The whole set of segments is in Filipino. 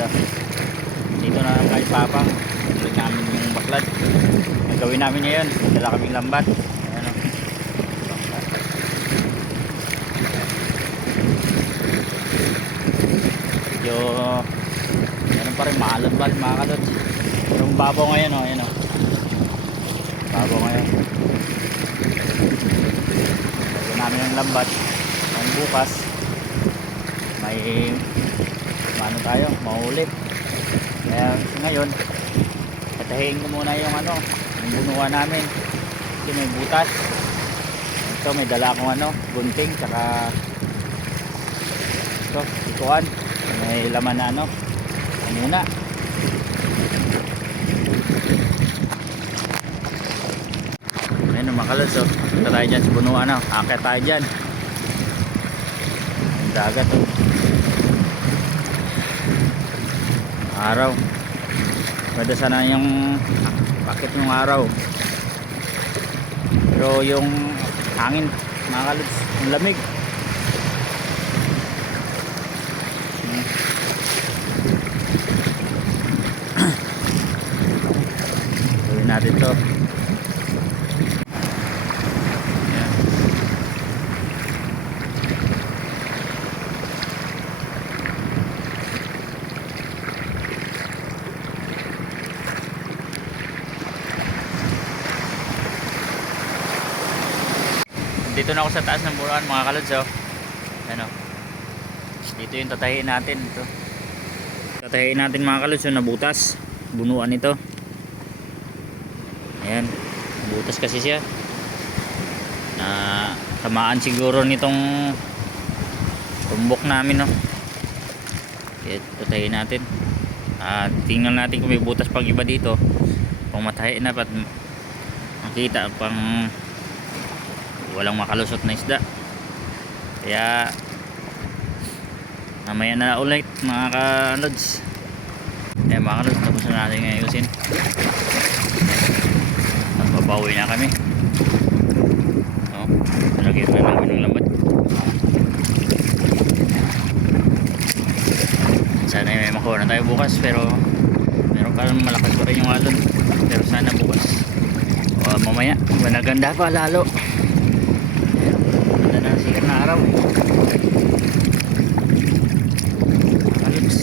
ah. Dito na kay Papang. Ulit namin yung baklad. Gagawin namin ngayon. Dala kaming lambat. Ayan o. Medyo meron pa rin maalon pa rin mga kalod. Yung babaw ngayon o. Ayan o. Babaw ngayon. Gagawin namin yung lambat. Ang bukas may ano tayo, mahuli. Kaya ngayon patahiin ko muna yung ano, yung bunuan namin kasi may butas. Ito may dala akong ano, gunting tsaka ito, ikuan may laman na ano, muna ayun mga kalod. So punta tayo dyan sa bunuan, akit tayo dyan, yung dagat oh. Araw ganda sana yung bakit yung araw, pero yung hangin mga kalods, yung lamig. Gawin natin to. Dito na ako sa taas ng bunuan mga kalods oh. Ano? Dito yung tatahiin natin ito. Tatahiin natin mga kalods yung nabutas. Bunuan ito. Ayan. Nabutas kasi siya. Tamaan siguro nitong tumbok namin oh. Kaya tatahiin natin. Tingnan natin kung may butas pag iba dito. Kung matahiin na pat makita pang walang makalusot na isda. Kaya mamaya na ulit mga kalods. Mga kalods, tapos na natin ayusin. Babawi na kami. Lagyan na namin ng lambat. Sana may makuha na tayo bukas, pero meron pa malakas pa rin yung alon. Pero sana bukas mamaya managanda pa lalo. Sikat na araw. Kalods.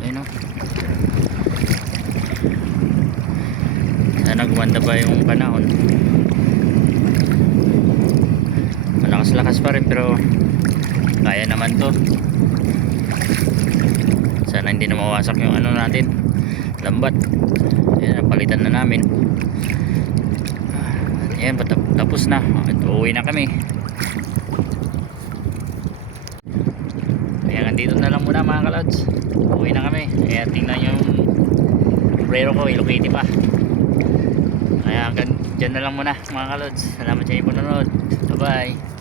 Ayun o. Sana gumanda ba yung panahon. Malakas-lakas pa rin pero kaya naman to. Sana hindi na mawasak yung ano natin, lambat. Ayan, palitan na namin. Ayan, tapos na. Uuwi na kami. Kaya dito na lang muna mga kalods. Uuwi na kami. Kaya tingnan yung sombrero ko, ilocate pa. Kaya dyan na lang muna mga kalods. Salamat sa inyo panonood. Bye bye.